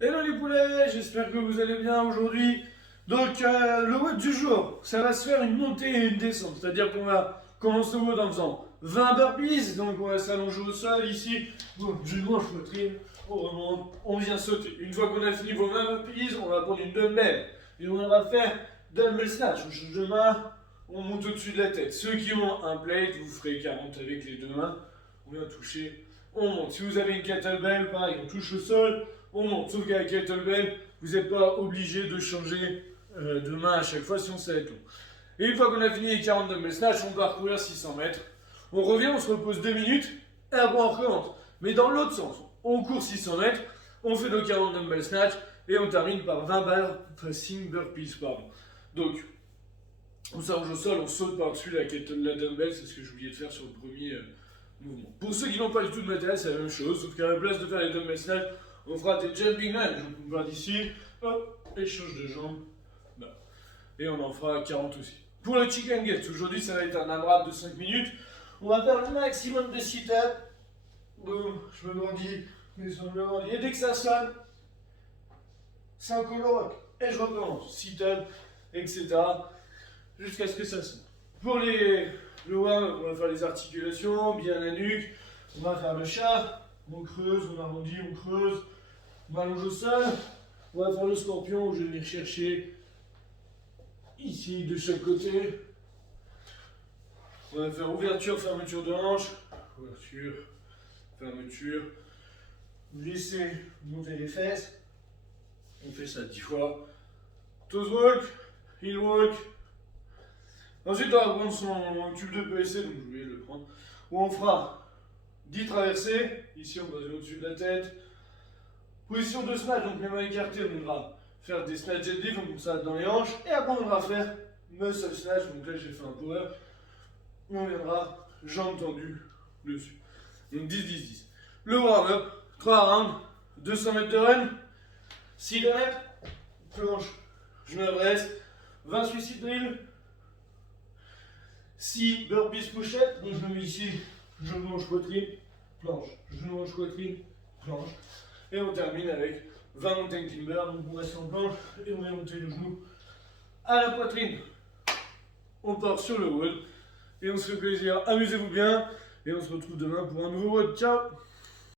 Hello les poulets, j'espère que vous allez bien aujourd'hui. Donc le WOD du jour, ça va se faire une montée et une descente. C'est-à-dire qu'on va commencer le WOD en faisant 20 burpees, donc on va s'allonger au sol ici. Bon, je mange poitrine, on remonte, on vient sauter. Une fois qu'on a fini vos 20 burpees, on va prendre une dumbbell. Et on va faire dumbbell snatch. On change de main, on monte au-dessus de la tête. Ceux qui ont un plate, vous ferez 40 avec les deux mains. On vient toucher, on monte. Si vous avez une kettlebell, pareil, on touche au sol. On monte, sauf qu'avec kettlebell, vous n'êtes pas obligé de changer de main à chaque fois, sinon ça va être long. Et une fois qu'on a fini les 40 dumbbell snatch, on va parcourir 600 mètres. On revient, on se repose 2 minutes, et après on recommence. Mais dans l'autre sens, on court 600 mètres, on fait nos 40 dumbbell snatch, et on termine par 20 barres passing burpees, pardon. Donc, on s'allonge au sol, on saute par-dessus la dumbbell, c'est ce que j'ai oublié de faire sur le premier mouvement. Pour ceux qui n'ont pas du tout de matériel, c'est la même chose, sauf qu'à la place de faire les dumbbell snatch, on fera des jumping lunge. Donc on part d'ici, hop, échange de jambes, là. Et on en fera 40 aussi. Pour le chicken get, aujourd'hui ça va être un AMRAP de 5 minutes. On va faire le maximum de sit-up. Boum, je me grandis, descends, je me grandis. Et dès que ça sonne, 5 au rock. Et je recommence, sit-up, etc. Jusqu'à ce que ça sonne. Pour le warm, on va faire les articulations, bien la nuque. On va faire le chat, on creuse, on arrondit, on creuse. On m'allonge au sol, on va faire le scorpion où je vais venir chercher ici de chaque côté. On va faire ouverture, fermeture de hanche, ouverture, fermeture. Laissez monter les fesses. On fait ça 10 fois. Toes walk, heel walk. Ensuite, on va prendre son tube de PSC, donc je vais le prendre. Où on fera 10 traversées. Ici, on va au-dessus de la tête. Position de snatch, donc les mains écartées, on va faire des snatch deadlift, donc ça dans les hanches, et après on va faire muscle snatch, donc là j'ai fait un power, et on viendra jambes tendues dessus. Donc 10-10-10. Le warm-up, 3 rounds, 200 mètres de run, 6 mètres, planche, je me redresse, 20 suicide drill, 6 burpees push-up, donc je me mets ici, genou hanche poitrine, planche, genou hanche poitrine, planche. Et on termine avec 20 mountain climber, donc on reste en planche et on vient monter le genou à la poitrine. On part sur le WOD et on se fait plaisir. Amusez-vous bien et on se retrouve demain pour un nouveau WOD. Ciao!